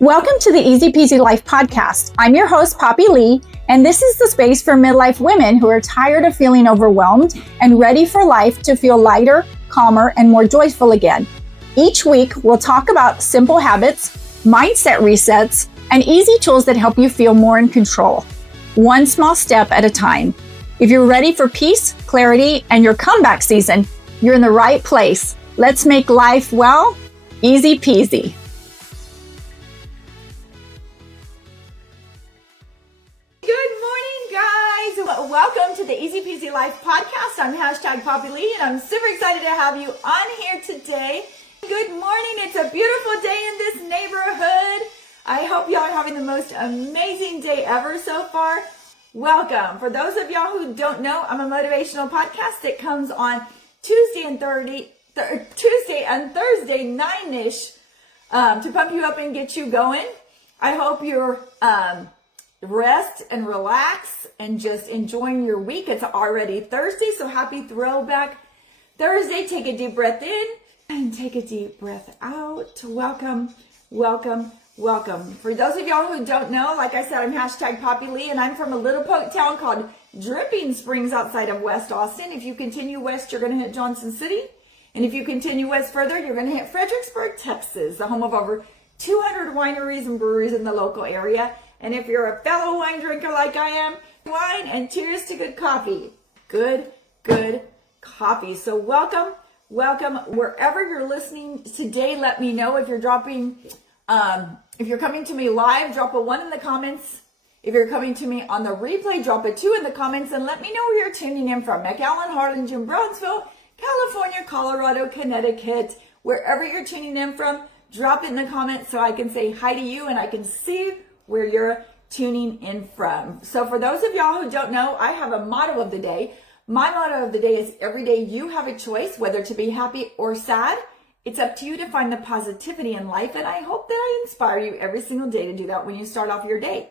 Welcome to the Easy Peasy Life Podcast. I'm your host, Poppy Lee, and this is the space for midlife women who are tired of feeling overwhelmed and ready for life to feel lighter, calmer, and more joyful again. Each week, we'll talk about simple habits, mindset resets, and easy tools that help you feel more in control, one small step at a time. If you're ready for peace, clarity, and your comeback season, you're in the right place. Let's make life, well, easy peasy. Welcome to the Easy Peasy Life Podcast. I'm #Poppy Lee, and I'm super excited to have you on here today. Good morning. It's a beautiful day in this neighborhood. I hope y'all are having the most amazing day ever so far. Welcome. For those of y'all who don't know, I'm a motivational podcast that comes on Tuesday and Thursday, 9-ish, to pump you up and get you going. I hope you're rest and relax and just enjoying your week. It's already Thursday, so happy Throwback Thursday. Take a deep breath in and take a deep breath out. Welcome, welcome, welcome. For those of y'all who don't know, like I said, I'm #Poppy Lee, and I'm from a little town called Dripping Springs outside of West Austin. If you continue west, you're going to hit Johnson City. And if you continue west further, you're going to hit Fredericksburg, Texas, the home of over 200 wineries and breweries in the local area. And if you're a fellow wine drinker like I am, wine and cheers to good coffee. Good coffee. So welcome wherever you're listening today. Let me know if you're if you're coming to me live, drop a 1 in the comments. If you're coming to me on the replay, drop a 2 in the comments, and let me know where you're tuning in from. McAllen, Harlingen, Brownsville, California, Colorado, Connecticut, wherever you're tuning in from, drop it in the comments so I can say hi to you and I can see where you're tuning in from. So for those of y'all who don't know, I have a motto of the day. My motto of the day is every day you have a choice, whether to be happy or sad. It's up to you to find the positivity in life, and I hope that I inspire you every single day to do that when you start off your day.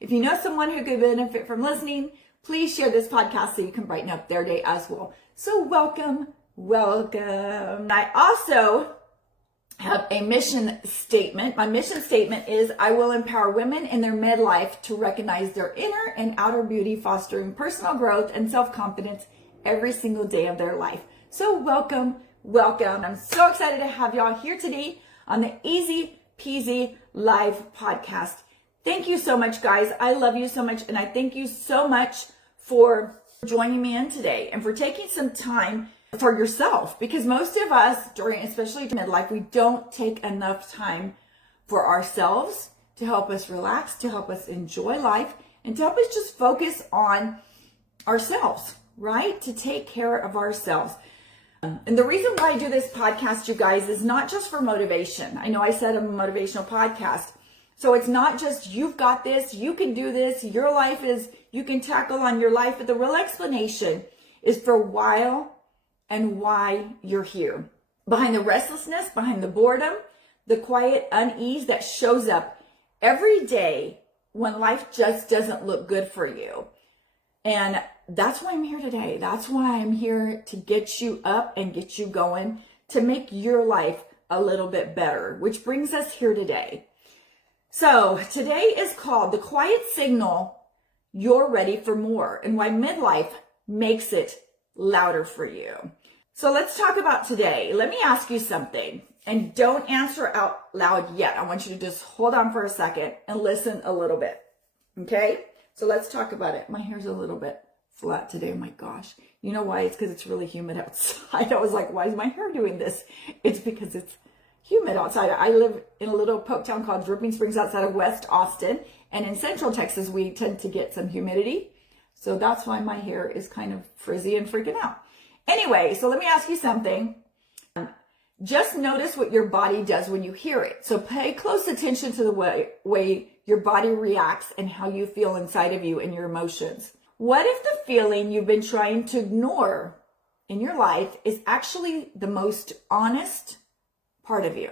If you know someone who could benefit from listening, please share this podcast so you can brighten up their day as well. So welcome. I also have a mission statement. My mission statement is I will empower women in their midlife to recognize their inner and outer beauty, fostering personal growth and self-confidence every single day of their life. So welcome. I'm so excited to have y'all here today on the Easy Peasy Life Podcast. Thank you so much, guys. I love you so much, and I thank you so much for joining me in today and for taking some time for yourself, because most of us especially midlife, we don't take enough time for ourselves to help us relax, to help us enjoy life, and to help us just focus on ourselves, right? To take care of ourselves. And the reason why I do this podcast, you guys, is not just for motivation. I know I said I'm a motivational podcast. So it's not just you've got this, you can do this, your life is, you can tackle on your life, but the real explanation is for why you're here. Behind the restlessness, behind the boredom, the quiet unease that shows up every day when life just doesn't look good for you. And that's why I'm here today. That's why I'm here to get you up and get you going, to make your life a little bit better, which brings us here today. So today is called The Quiet Signal You're Ready for More, and why midlife makes it louder for you. So let's talk about today. Let me ask you something, and don't answer out loud yet. I want you to just hold on for a second and listen a little bit. Okay? So let's talk about it. My hair's a little bit flat today. Oh my gosh. You know why? It's because it's really humid outside. I was like, why is my hair doing this? It's because it's humid outside. I live in a little town called Dripping Springs outside of West Austin. And in Central Texas, we tend to get some humidity. So that's why my hair is kind of frizzy and freaking out. Anyway, so let me ask you something. Just notice what your body does when you hear it. So pay close attention to the way your body reacts and how you feel inside of you and your emotions. What if the feeling you've been trying to ignore in your life is actually the most honest part of you?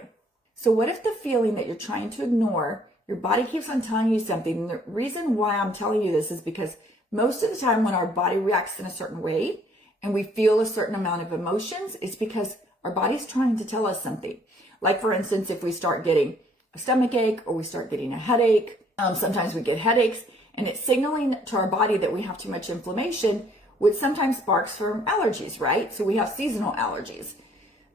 So what if the feeling that you're trying to ignore, your body keeps on telling you something? And the reason why I'm telling you this is because most of the time when our body reacts in a certain way and we feel a certain amount of emotions, it's because our body's trying to tell us something. Like, for instance, if we start getting a stomach ache or we start getting a headache. Sometimes we get headaches, and it's signaling to our body that we have too much inflammation, which sometimes sparks from allergies, right? So we have seasonal allergies.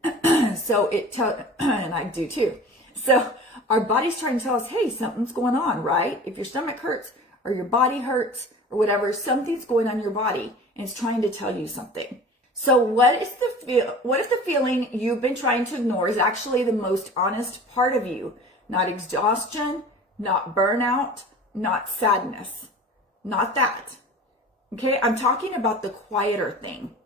And I do too. So our body's trying to tell us, hey, something's going on, right? If your stomach hurts or your body hurts or whatever, something's going on in your body and it's trying to tell you something. So what if the feeling you've been trying to ignore is actually the most honest part of you? Not exhaustion, not burnout, not sadness, not that. Okay, I'm talking about the quieter thing.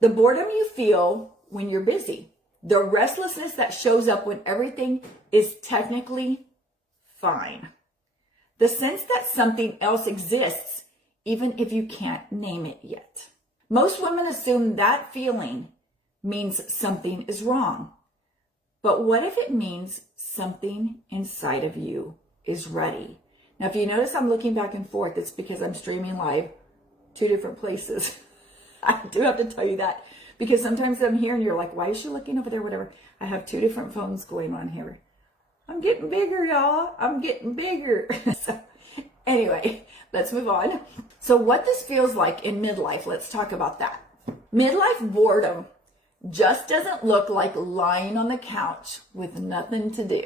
The boredom you feel when you're busy. The restlessness that shows up when everything is technically fine. The sense that something else exists, even if you can't name it yet. Most women assume that feeling means something is wrong. But what if it means something inside of you is ready? Now, if you notice I'm looking back and forth, it's because I'm streaming live 2 different places. I do have to tell you that because sometimes I'm here and you're like, why is she looking over there? Whatever. I have 2 different phones going on here. I'm getting bigger, y'all. I'm getting bigger. So anyway, let's move on. So what this feels like in midlife, let's talk about that. Midlife boredom just doesn't look like lying on the couch with nothing to do.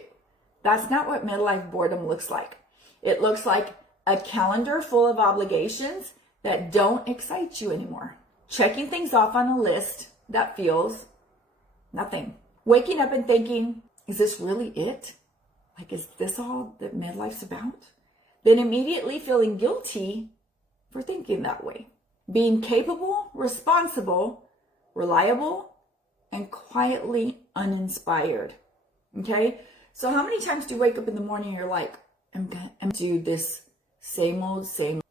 That's not what midlife boredom looks like. It looks like a calendar full of obligations that don't excite you anymore. Checking things off on a list that feels nothing. Waking up and thinking, is this really it? Like, is this all that midlife's about? Then immediately feeling guilty for thinking that way. Being capable, responsible, reliable, and quietly uninspired. Okay? So how many times do you wake up in the morning and you're like, I'm gonna do this same old,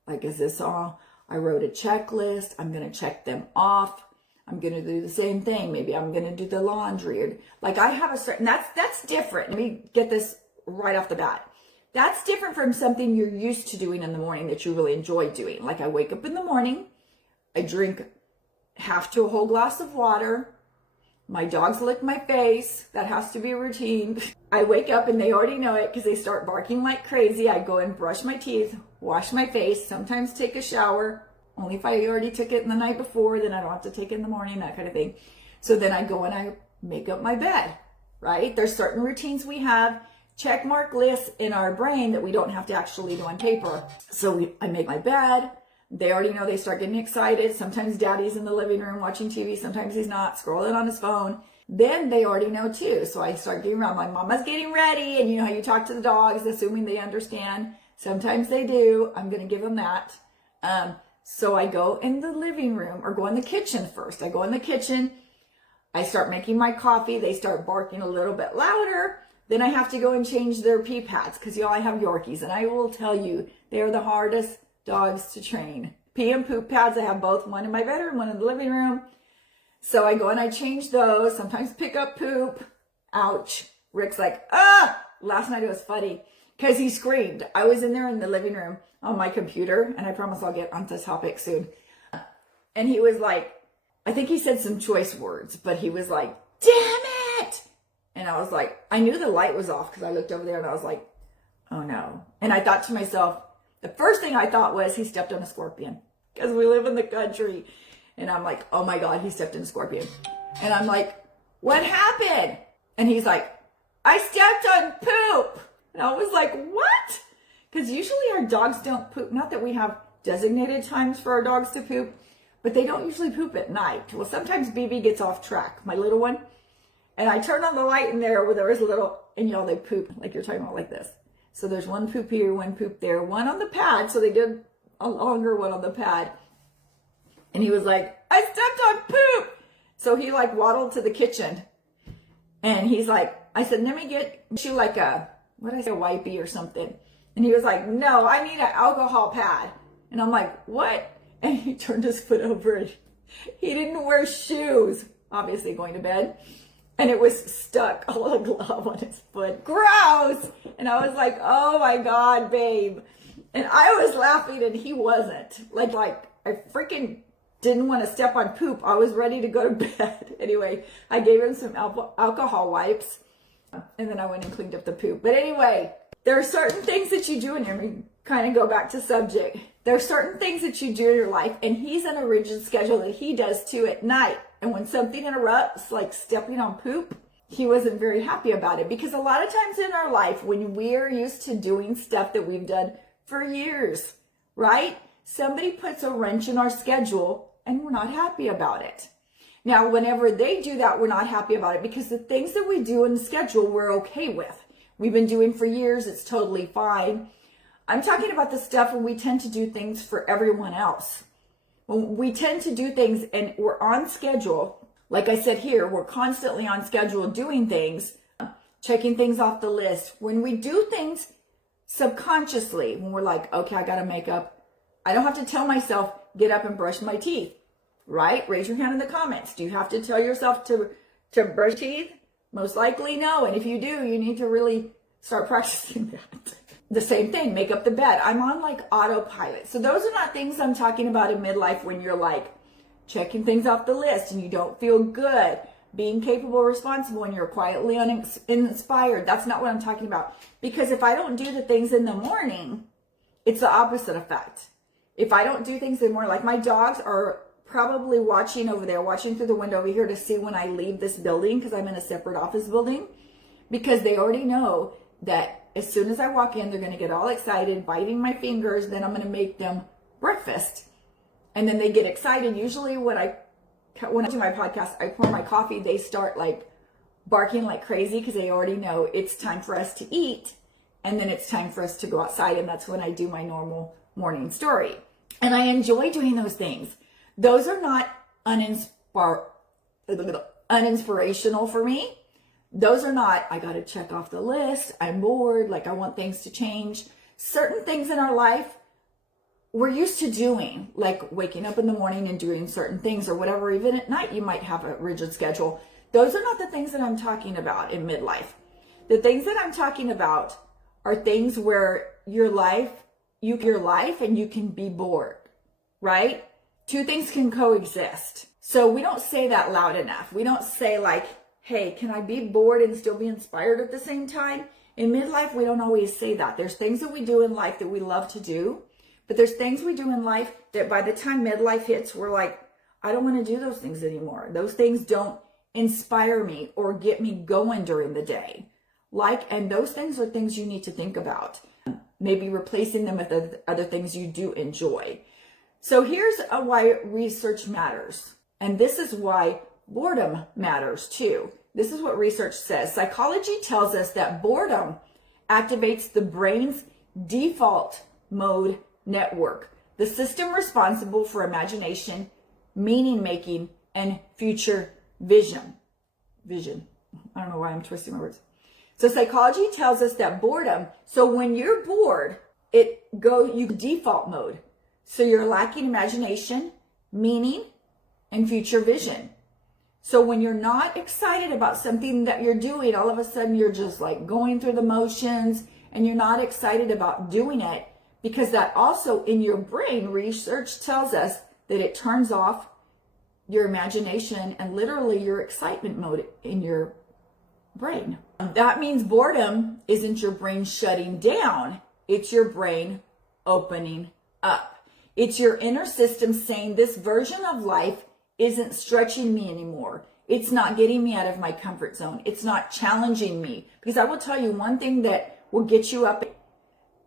like, is this all? I wrote a checklist. I'm going to check them off. I'm going to do the same thing. Maybe I'm going to do the laundry. Or, like, I have a certain, that's different. Let me get this right off the bat. That's different from something you're used to doing in the morning that you really enjoy doing. Like, I wake up in the morning, I drink half to a whole glass of water. My dogs lick my face. That has to be a routine. I wake up and they already know it because they start barking like crazy. I go and brush my teeth, wash my face, sometimes take a shower. Only if I already took it the night before, then I don't have to take it in the morning, that kind of thing. So then I go and I make up my bed, right? There's certain routines we have, check mark lists in our brain that we don't have to actually do on paper. So I make my bed. They already know, they start getting excited. Sometimes daddy's in the living room watching TV. Sometimes he's not, scrolling on his phone. Then they already know too. So I start getting around. My mama's getting ready. And you know how you talk to the dogs, assuming they understand. Sometimes they do. I'm going to give them that. So I go in the living room or go in the kitchen first. I go in the kitchen. I start making my coffee. They start barking a little bit louder. Then I have to go and change their pee pads because y'all, I have Yorkies. And I will tell you, they are the hardest dogs to train. Pee and poop pads, I have both, one in my bedroom, one in the living room. So I go and I change those, sometimes pick up poop. Ouch. Rick's like, ah! Last night it was funny because he screamed. I was in there in the living room on my computer, and I promise I'll get onto the topic soon. And he was like, I think he said some choice words, but he was like, damn it! And I was like, I knew the light was off because I looked over there and I was like, oh no. And I thought to myself, the first thing I thought was he stepped on a scorpion because we live in the country. And I'm like, oh my God, he stepped on a scorpion. And I'm like, what happened? And he's like, I stepped on poop. And I was like, what? Because usually our dogs don't poop. Not that we have designated times for our dogs to poop, but they don't usually poop at night. Well, sometimes BB gets off track, my little one. And I turn on the light in there where there is a little, and y'all, they poop like you're talking about like this. So there's one poop here, one poop there, one on the pad. So they did a longer one on the pad. And he was like, I stepped on poop. So he like waddled to the kitchen. And he's like, I said, let me get you like a wipey or something. And he was like, no, I need an alcohol pad. And I'm like, what? And he turned his foot over and he didn't wear shoes, obviously going to bed. And it was stuck, a little glove on his foot. Gross! And I was like, oh my God, babe. And I was laughing and he wasn't. Like I freaking didn't want to step on poop. I was ready to go to bed. Anyway, I gave him some alcohol wipes. And then I went and cleaned up the poop. But anyway, there are certain things that you do, and let me kind of go back to subject. There are certain things that you do in your life, and he's on a rigid schedule that he does too at night. And when something interrupts, like stepping on poop, he wasn't very happy about it, because a lot of times in our life, when we're used to doing stuff that we've done for years, right? Somebody puts a wrench in our schedule and we're not happy about it. Now, whenever they do that, we're not happy about it, because the things that we do in the schedule, we're okay with. We've been doing for years. It's totally fine. I'm talking about the stuff when we tend to do things for everyone else. When we tend to do things and we're on schedule, like I said here, we're constantly on schedule doing things, checking things off the list. When we do things subconsciously, when we're like, okay, I got to make up. I don't have to tell myself, get up and brush my teeth, right? Raise your hand in the comments. Do you have to tell yourself to brush teeth? Most likely no. And if you do, you need to really start practicing that. The same thing, make up the bed. I'm on like autopilot. So those are not things I'm talking about in midlife when you're like checking things off the list and you don't feel good, being capable, responsible, and you're quietly uninspired. That's not what I'm talking about. Because if I don't do the things in the morning, it's the opposite effect. If I don't do things in the morning, like my dogs are probably watching over there, watching through the window over here to see when I leave this building, because I'm in a separate office building, because they already know that as soon as I walk in, they're going to get all excited, biting my fingers. Then I'm going to make them breakfast. And then they get excited. Usually when I do my podcast, I pour my coffee, they start like barking like crazy, because they already know it's time for us to eat. And then it's time for us to go outside. And that's when I do my normal morning story. And I enjoy doing those things. Those are not uninspirational for me. Those are not, I got to check off the list. I'm bored. Like I want things to change. Certain things in our life we're used to doing, like waking up in the morning and doing certain things or whatever. Even at night, you might have a rigid schedule. Those are not the things that I'm talking about in midlife. The things that I'm talking about are things where your life and you can be bored, right? Two things can coexist. So we don't say that loud enough. We don't say like, hey, can I be bored and still be inspired at the same time? In midlife, we don't always say that. There's things that we do in life that we love to do, but there's things we do in life that by the time midlife hits, we're like, I don't want to do those things anymore. Those things don't inspire me or get me going during the day. And those things are things you need to think about. Maybe replacing them with other things you do enjoy. So here's why research matters. And this is why boredom matters too. This is what research says. Psychology tells us that boredom activates the brain's default mode network, the system responsible for imagination, meaning making, and future vision. I don't know why I'm twisting my words. So psychology tells us that boredom, so when you're bored, you default mode. So you're lacking imagination, meaning, and future vision. So when you're not excited about something that you're doing, all of a sudden you're just like going through the motions and you're not excited about doing it, because that also in your brain, research tells us that it turns off your imagination and literally your excitement mode in your brain. That means boredom isn't your brain shutting down. It's your brain opening up. It's your inner system saying this version of life isn't stretching me anymore. It's not getting me out of my comfort zone. It's not challenging me. Because I will tell you, one thing that will get you up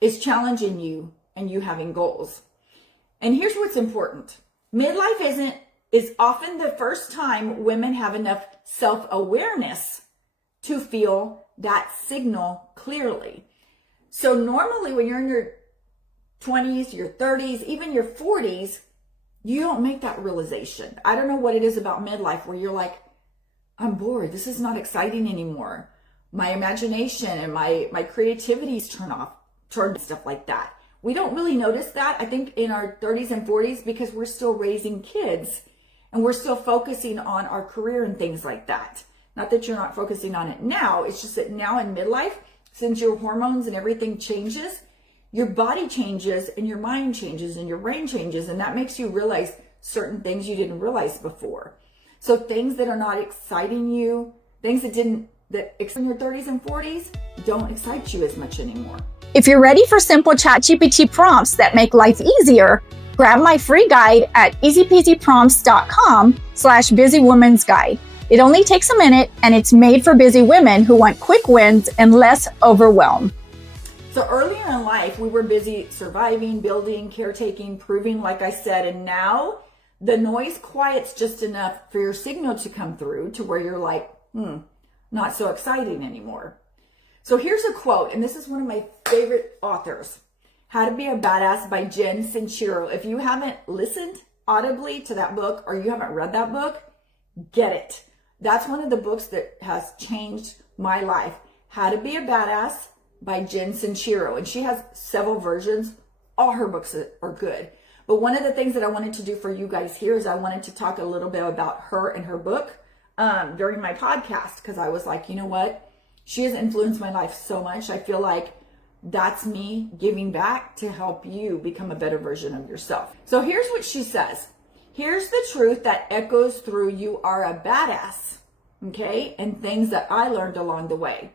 is challenging you and you having goals. And here's what's important. Midlife is often the first time women have enough self-awareness to feel that signal clearly. So normally when you're in your 20s, your 30s, even your 40s, you don't make that realization. I don't know what it is about midlife where you're like, I'm bored. This is not exciting anymore. My imagination and my creativity's turned stuff like that. We don't really notice that, I think, in our 30s and 40s because we're still raising kids and we're still focusing on our career and things like that. Not that you're not focusing on it now. It's just that now in midlife, since your hormones and everything changes, your body changes and your mind changes and your brain changes. And that makes you realize certain things you didn't realize before. So things that are not exciting you, things that didn't that in your 30s and 40s don't excite you as much anymore. If you're ready for simple ChatGPT prompts that make life easier, grab my free guide at easypeasyprompts.com/busywoman's guide. It only takes a minute and it's made for busy women who want quick wins and less overwhelm. So earlier in life, we were busy surviving, building, caretaking, proving, like I said, and now the noise quiets just enough for your signal to come through to where you're like, not so exciting anymore. So here's a quote, and this is one of my favorite authors, How to Be a Badass by Jen Sincero. If you haven't listened audibly to that book or you haven't read that book, get it. That's one of the books that has changed my life. How to Be a Badass by Jen Sincero. And she has several versions. All her books are good. But one of the things that I wanted to do for you guys here is I wanted to talk a little bit about her and her book during my podcast, because I was like, you know what? She has influenced my life so much. I feel like that's me giving back to help you become a better version of yourself. So here's what she says. Here's the truth that echoes through you are a badass, okay? And things that I learned along the way.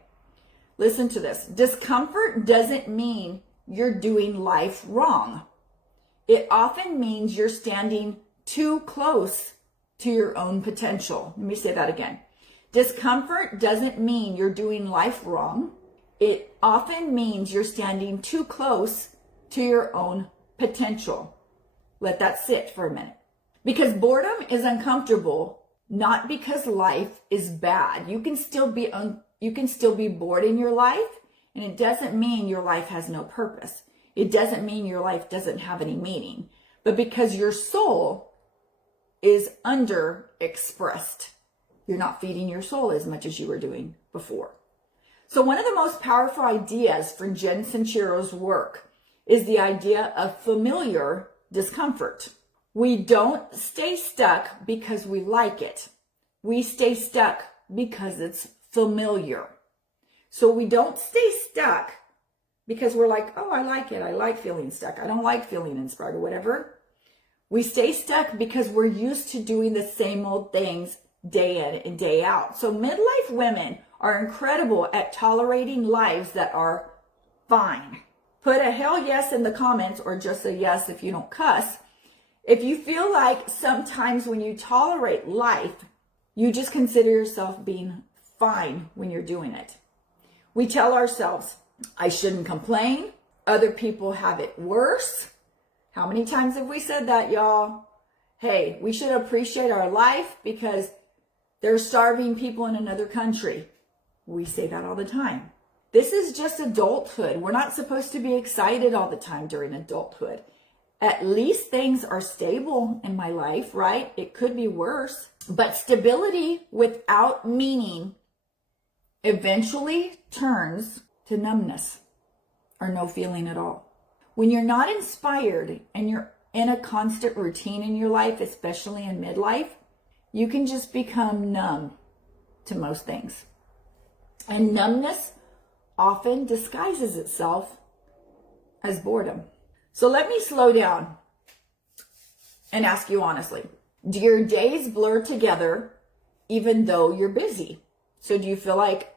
Listen to this. Discomfort doesn't mean you're doing life wrong. It often means you're standing too close to your own potential. Let me say that again. Discomfort doesn't mean you're doing life wrong. It often means you're standing too close to your own potential. Let that sit for a minute. Because boredom is uncomfortable, not because life is bad. You can still be bored in your life, and it doesn't mean your life has no purpose. It doesn't mean your life doesn't have any meaning. But because your soul is underexpressed, you're not feeding your soul as much as you were doing before. So one of the most powerful ideas from Jen Sincero's work is the idea of familiar discomfort. We don't stay stuck because we like it. We stay stuck because it's familiar. So we don't stay stuck because we're like, oh, I like it. I like feeling stuck. I don't like feeling inspired or whatever. We stay stuck because we're used to doing the same old things day in and day out. So midlife women are incredible at tolerating lives that are fine. Put a hell yes in the comments, or just a yes if you don't cuss. If you feel like sometimes when you tolerate life, you just consider yourself being fine when you're doing it. We tell ourselves, I shouldn't complain. Other people have it worse. How many times have we said that, y'all? Hey, we should appreciate our life because there's starving people in another country. We say that all the time. This is just adulthood. We're not supposed to be excited all the time during adulthood. At least things are stable in my life, right? It could be worse. But stability without meaning eventually turns to numbness or no feeling at all. When you're not inspired and you're in a constant routine in your life, especially in midlife, you can just become numb to most things. And numbness often disguises itself as boredom. So let me slow down and ask you honestly, do your days blur together even though you're busy? So do you feel like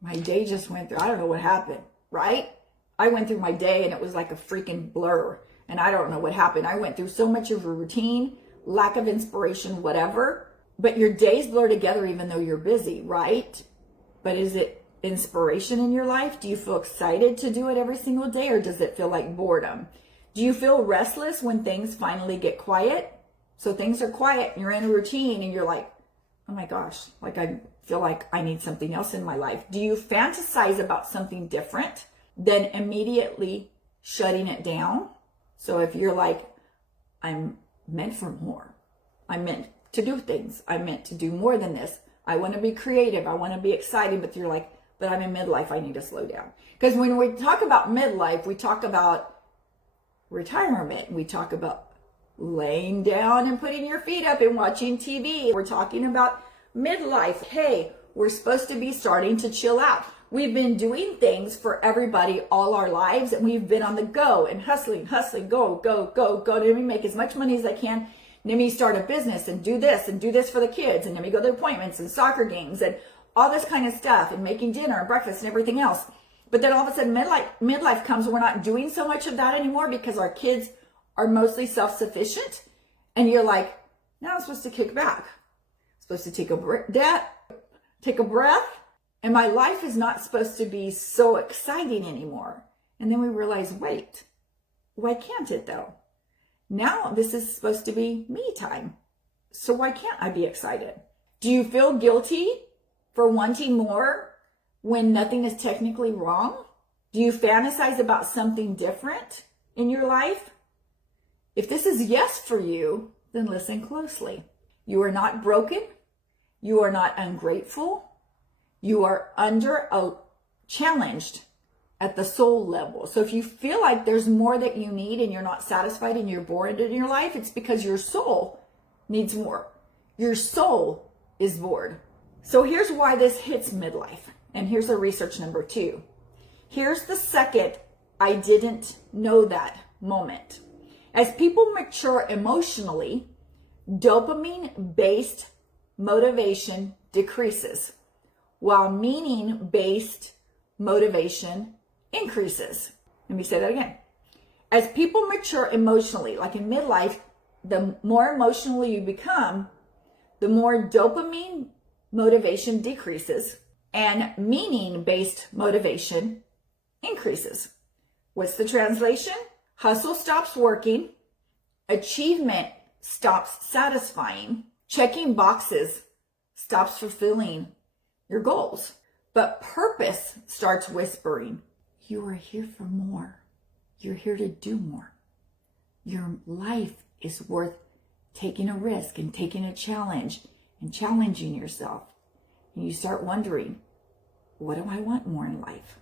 my day just went through, I don't know what happened, right? I went through my day and it was like a freaking blur and I don't know what happened. I went through so much of a routine, lack of inspiration, whatever, but your days blur together even though you're busy, right? But is it inspiration in your life? Do you feel excited to do it every single day, or does it feel like boredom? Do you feel restless when things finally get quiet? So things are quiet and you're in a routine and you're like, oh my gosh, like I feel like I need something else in my life. Do you fantasize about something different than immediately shutting it down? So if you're like, I'm meant for more, I'm meant to do things, I'm meant to do more than this, I want to be creative, I want to be excited, but you're like, but I'm in midlife, I need to slow down. Because when we talk about midlife, we talk about retirement, we talk about laying down and putting your feet up and watching TV. We're talking about midlife. Hey, we're supposed to be starting to chill out. We've been doing things for everybody all our lives, and we've been on the go and hustling, go. Let me make as much money as I can. Let me start a business and do this for the kids. And let me go to appointments and soccer games and all this kind of stuff and making dinner and breakfast and everything else. But then all of a sudden midlife comes and we're not doing so much of that anymore because our kids are mostly self-sufficient. And you're like, now I'm supposed to kick back. I'm supposed to take a breath. And my life is not supposed to be so exciting anymore. And then we realize, wait, why can't it though? Now this is supposed to be me time. So why can't I be excited? Do you feel guilty for wanting more when nothing is technically wrong? Do you fantasize about something different in your life? If this is yes for you, then listen closely. You are not broken. You are not ungrateful. You are challenged at the soul level. So if you feel like there's more that you need and you're not satisfied and you're bored in your life, it's because your soul needs more. Your soul is bored. So here's why this hits midlife. And here's a research number 2. Here's the second I didn't know that moment. As people mature emotionally, dopamine-based motivation decreases, while meaning-based motivation increases. Let me say that again. As people mature emotionally, like in midlife, the more emotional you become, the more dopamine motivation decreases and meaning-based motivation increases. What's the translation? Hustle stops working, achievement stops satisfying, checking boxes stops fulfilling your goals, but purpose starts whispering, you are here for more. You're here to do more. Your life is worth taking a risk and taking a challenge and challenging yourself. And you start wondering, what do I want more in life?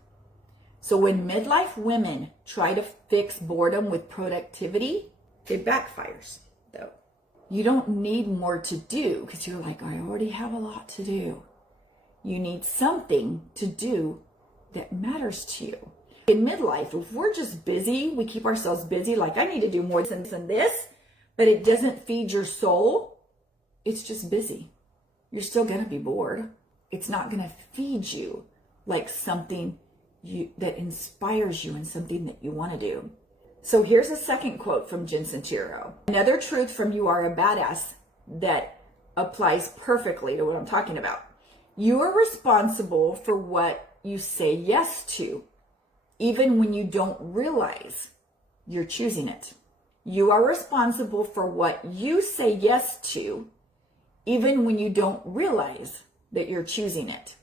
So when midlife women try to fix boredom with productivity, it backfires though. You don't need more to do because you're like, I already have a lot to do. You need something to do that matters to you. In midlife, if we're just busy, we keep ourselves busy, like I need to do more than this, but it doesn't feed your soul, it's just busy. You're still going to be bored. It's not going to feed you like something that inspires you and something that you want to do. So here's a second quote from Jen Sincero. Another truth from You Are a Badass that applies perfectly to what I'm talking about. You are responsible for what you say yes to, even when you don't realize you're choosing it. You are responsible for what you say yes to, even when you don't realize that you're choosing it.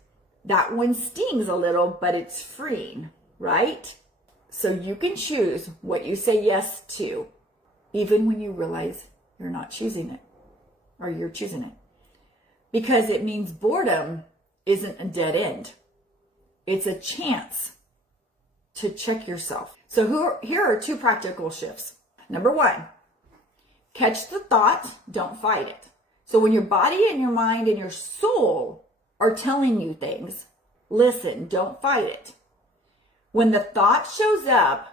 That one stings a little, but it's freeing, right? So you can choose what you say yes to, even when you realize you're not choosing it, or you're choosing it. Because it means boredom isn't a dead end. It's a chance to check yourself. So here are 2 practical shifts. Number 1, catch the thought, don't fight it. So when your body and your mind and your soul are telling you things, listen, don't fight it. When the thought shows up,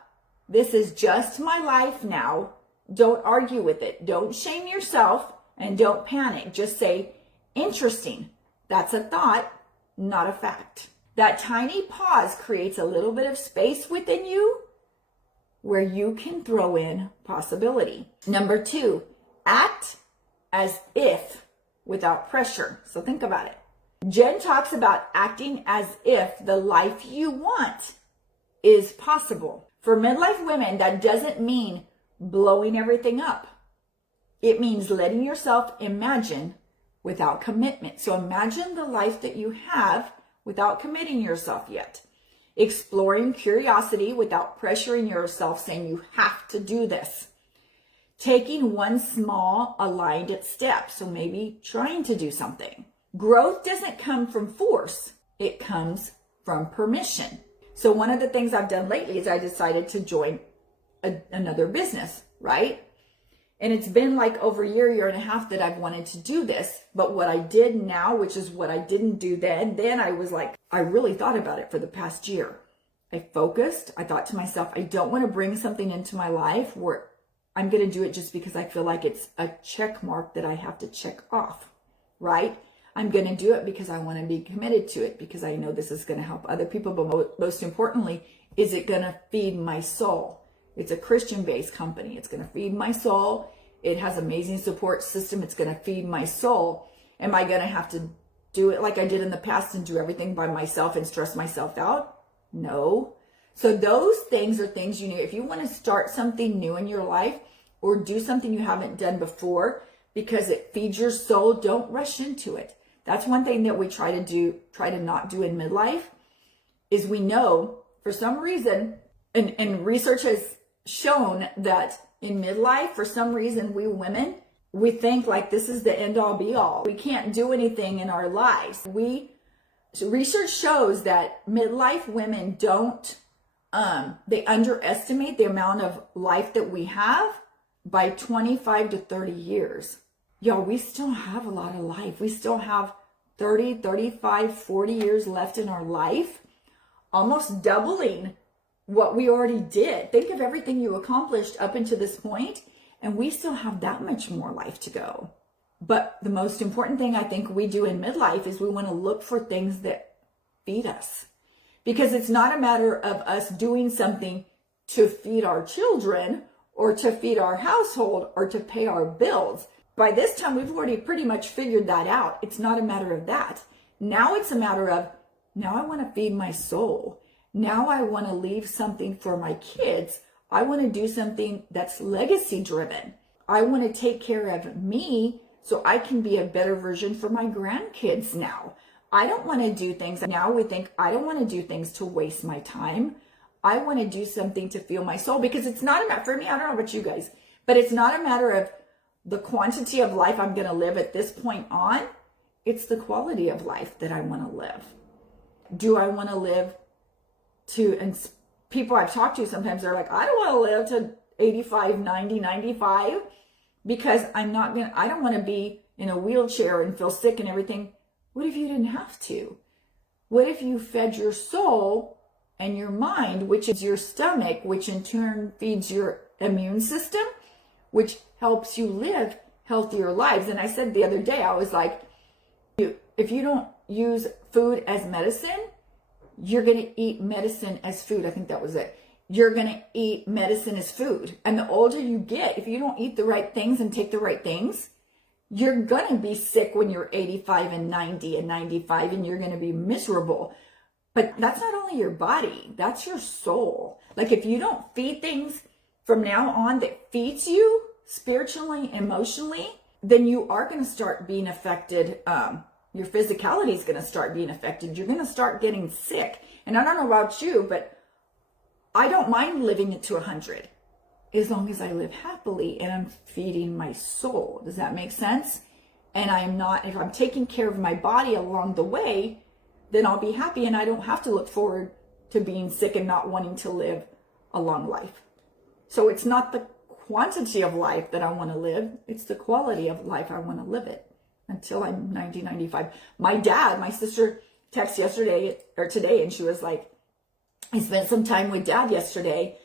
this is just my life now, don't argue with it. Don't shame yourself and don't panic. Just say, interesting. That's a thought, not a fact. That tiny pause creates a little bit of space within you where you can throw in possibility. Number 2, act as if without pressure. So think about it. Jen talks about acting as if the life you want is possible. For midlife women, that doesn't mean blowing everything up. It means letting yourself imagine without commitment. So imagine the life that you have without committing yourself yet. Exploring curiosity without pressuring yourself, saying you have to do this. Taking one small aligned step. So maybe trying to do something. Growth doesn't come from force. It comes from permission. So one of the things I've done lately is I decided to join another business, right? And it's been like over a year and a half that I've wanted to do this. But what I did now, which is what I didn't do then I was like, I really thought about it for the past year. I focused. I thought to myself, I don't want to bring something into my life where I'm going to do it just because I feel like it's a check mark that I have to check off, right? I'm going to do it because I want to be committed to it, because I know this is going to help other people. But most importantly, is it going to feed my soul? It's a Christian-based company. It's going to feed my soul. It has amazing support system. It's going to feed my soul. Am I going to have to do it like I did in the past and do everything by myself and stress myself out? No. So those things are things you need. If you want to start something new in your life or do something you haven't done before because it feeds your soul, don't rush into it. That's one thing that we try to not do in midlife, is we know for some reason, and research has shown that in midlife, for some reason, we women, we think like this is the end all be all. We can't do anything in our lives. Research shows that midlife women they underestimate the amount of life that we have by 25 to 30 years. Y'all, we still have a lot of life. We still have 30, 35, 40 years left in our life, almost doubling what we already did. Think of everything you accomplished up until this point, and we still have that much more life to go. But the most important thing I think we do in midlife is we want to look for things that feed us. Because it's not a matter of us doing something to feed our children or to feed our household or to pay our bills. By this time, we've already pretty much figured that out. It's not a matter of that. Now it's a matter of, now I want to feed my soul. Now I want to leave something for my kids. I want to do something that's legacy driven. I want to take care of me so I can be a better version for my grandkids now. I don't want to do things. Now we think, I don't want to do things to waste my time. I want to do something to feel my soul, because it's not a matter, for me, I don't know about you guys, but it's not a matter of the quantity of life I'm going to live at this point on. It's the quality of life that I want to live. Do I want to live to, and people I've talked to sometimes they're like, I don't want to live to 85, 90, 95 because I don't want to be in a wheelchair and feel sick and everything. What if you didn't have to? What if you fed your soul and your mind, which is your stomach, which in turn feeds your immune system, which helps you live healthier lives? And I said the other day, I was like, if you don't use food as medicine, you're going to eat medicine as food. I think that was it. You're going to eat medicine as food. And the older you get, if you don't eat the right things and take the right things, you're going to be sick when you're 85 and 90 and 95, and you're going to be miserable. But that's not only your body, that's your soul. Like if you don't feed things from now on that feeds you spiritually, emotionally, then you are going to start being affected. Your physicality is going to start being affected. You're going to start getting sick. And I don't know about you, but I don't mind living it to 100 as long as I live happily and I'm feeding my soul. Does that make sense? And if I'm taking care of my body along the way, then I'll be happy and I don't have to look forward to being sick and not wanting to live a long life. So it's not the quantity of life that I want to live. It's the quality of life I want to live it until I'm 90, 95. My sister texted today, and she was like, I spent some time with Dad yesterday.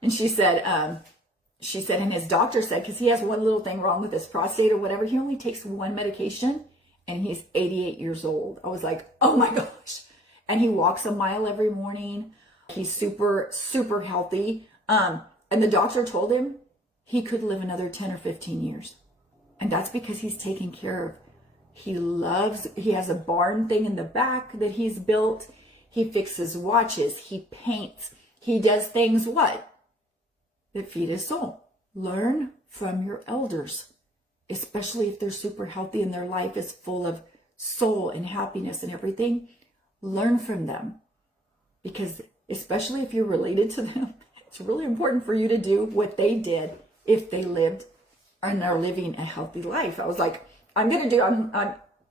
And she said, and his doctor said, because he has one little thing wrong with his prostate or whatever, he only takes one medication and he's 88 years old. I was like, oh my gosh. And he walks a mile every morning. He's super, super healthy. And the doctor told him he could live another 10 or 15 years. And that's because he's taken care of. He has a barn thing in the back that he's built. He fixes watches. He paints. He does things what? That feed his soul. Learn from your elders, especially if they're super healthy and their life is full of soul and happiness and everything. Learn from them, because especially if you're related to them, it's really important for you to do what they did if they lived and are living a healthy life. I was like, I'm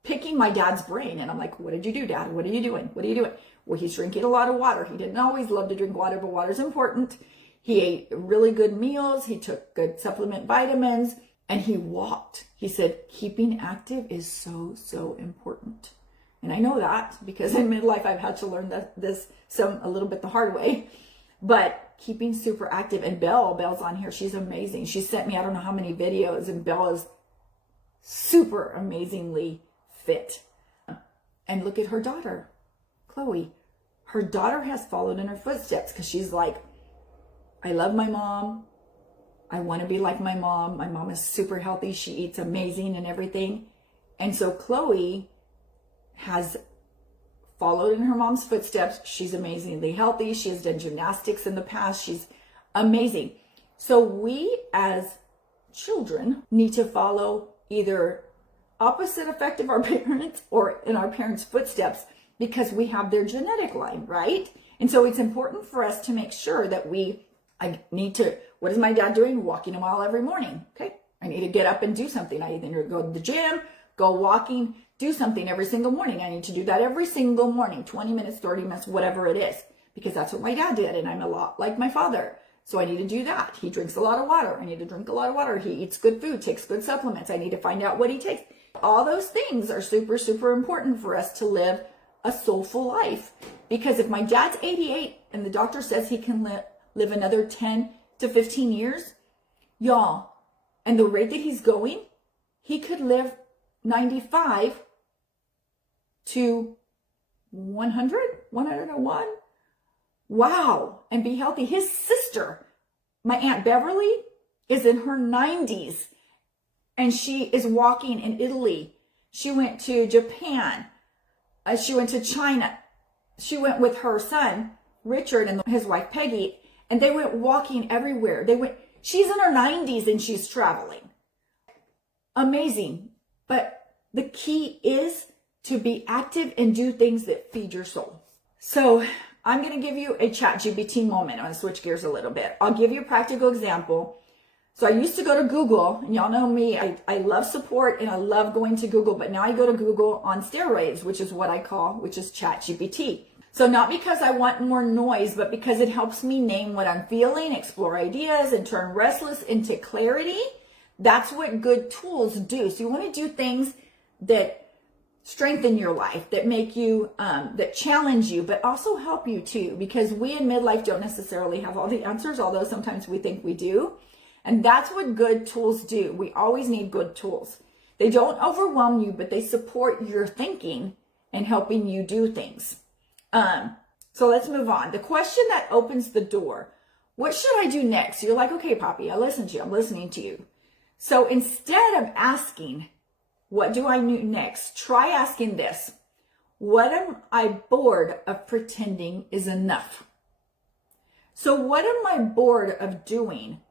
picking my dad's brain, and I'm like, what did you do, Dad? What are you doing? What are you doing? Well, he's drinking a lot of water. He didn't always love to drink water, but water's important. He ate really good meals. He took good supplement vitamins, and he walked. He said, keeping active is so, so important. And I know that because in midlife, I've had to learn this a little bit the hard way, but keeping super active. And Belle's on here. She's amazing. She sent me, I don't know how many videos, and Belle is super amazingly fit. And look at her daughter, Chloe. Her daughter has followed in her footsteps because she's like, I love my mom. I want to be like my mom. My mom is super healthy. She eats amazing and everything. And so Chloe has followed in her mom's footsteps. She's amazingly healthy. She has done gymnastics in the past. She's amazing. So we as children need to follow either opposite effect of our parents or in our parents' footsteps because we have their genetic line, right? And so it's important for us to make sure that what is my dad doing? Walking a mile every morning. Okay. I need to get up and do something. I either go to the gym, go walking, do something every single morning. I need to do that every single morning, 20 minutes, 30 minutes, whatever it is, because that's what my dad did. And I'm a lot like my father. So I need to do that. He drinks a lot of water. I need to drink a lot of water. He eats good food, takes good supplements. I need to find out what he takes. All those things are super, super important for us to live a soulful life. Because if my dad's 88 and the doctor says he can live another 10 to 15 years, y'all, and the rate that he's going, he could live 95 to 100, 101. Wow. And be healthy. His sister, my Aunt Beverly, is in her 90s and she is walking in Italy. She went to Japan. She went to China. She went with her son, Richard, and his wife, Peggy, and they went walking everywhere. She's in her 90s and she's traveling. Amazing. But the key is to be active and do things that feed your soul. So I'm going to give you a ChatGPT moment. I'm going to switch gears a little bit. I'll give you a practical example. So I used to go to Google, and y'all know me. I love support and I love going to Google, but now I go to Google on steroids, which is ChatGPT. So not because I want more noise, but because it helps me name what I'm feeling, explore ideas, and turn restless into clarity. That's what good tools do. So you want to do things that strengthen your life, that make you, that challenge you, but also help you too, because we in midlife don't necessarily have all the answers, although sometimes we think we do. And that's what good tools do. We always need good tools. They don't overwhelm you, but they support your thinking and helping you do things. So let's move on. The question that opens the door. What should I do next? You're like, okay, Poppy, I listen to you. I'm listening to you. So instead of asking, what do I do next? Try asking this. What am I bored of pretending is enough? So what am I bored of doing?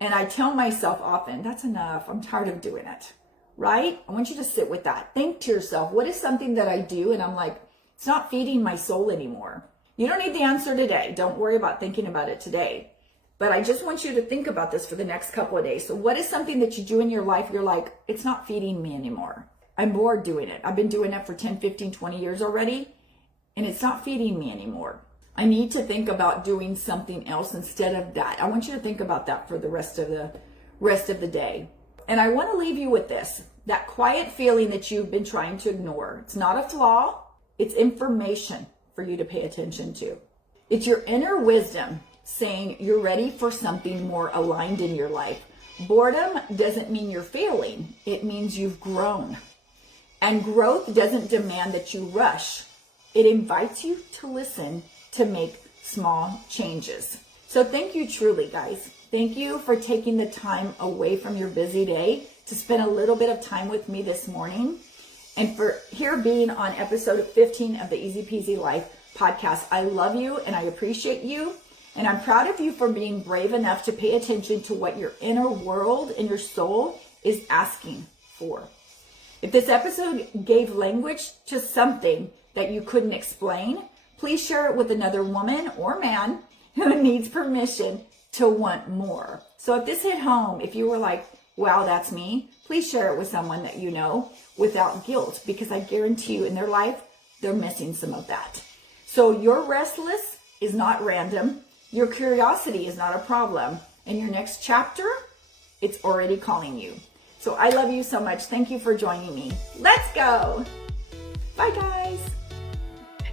And I tell myself often, that's enough. I'm tired of doing it, right? I want you to sit with that. Think to yourself, what is something that I do? And I'm like, it's not feeding my soul anymore. You don't need the answer today. Don't worry about thinking about it today. But I just want you to think about this for the next couple of days. So what is something that you do in your life? You're like, it's not feeding me anymore. I'm bored doing it. I've been doing it for 10, 15, 20 years already, and it's not feeding me anymore. I need to think about doing something else instead of that. I want you to think about that for the rest of the day. And I want to leave you with this, that quiet feeling that you've been trying to ignore. It's not a flaw. It's information for you to pay attention to. It's your inner wisdom saying you're ready for something more aligned in your life. Boredom doesn't mean you're failing. It means you've grown. And growth doesn't demand that you rush. It invites you to listen, to make small changes. So thank you truly, guys. Thank you for taking the time away from your busy day to spend a little bit of time with me this morning. And for here being on episode 15 of the Easy Peasy Life podcast. I love you and I appreciate you. And I'm proud of you for being brave enough to pay attention to what your inner world and your soul is asking for. If this episode gave language to something that you couldn't explain, please share it with another woman or man who needs permission to want more. So if this hit home, if you were like, wow, that's me, please share it with someone that you know without guilt, because I guarantee you in their life, they're missing some of that. So your restless is not random. Your curiosity is not a problem. And your next chapter, it's already calling you. So I love you so much. Thank you for joining me. Let's go. Bye, guys.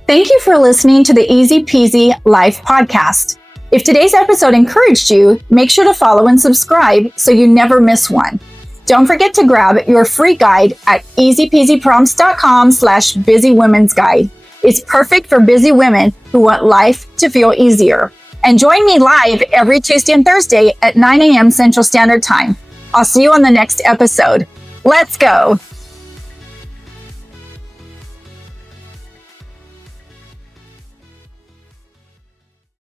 Thank you for listening to the Easy Peasy Life Podcast. If today's episode encouraged you, make sure to follow and subscribe so you never miss one. Don't forget to grab your free guide at easypeasyprompts.com/busywomen's-guide. It's perfect for busy women who want life to feel easier. And join me live every Tuesday and Thursday at 9 a.m. Central Standard Time. I'll see you on the next episode. Let's go.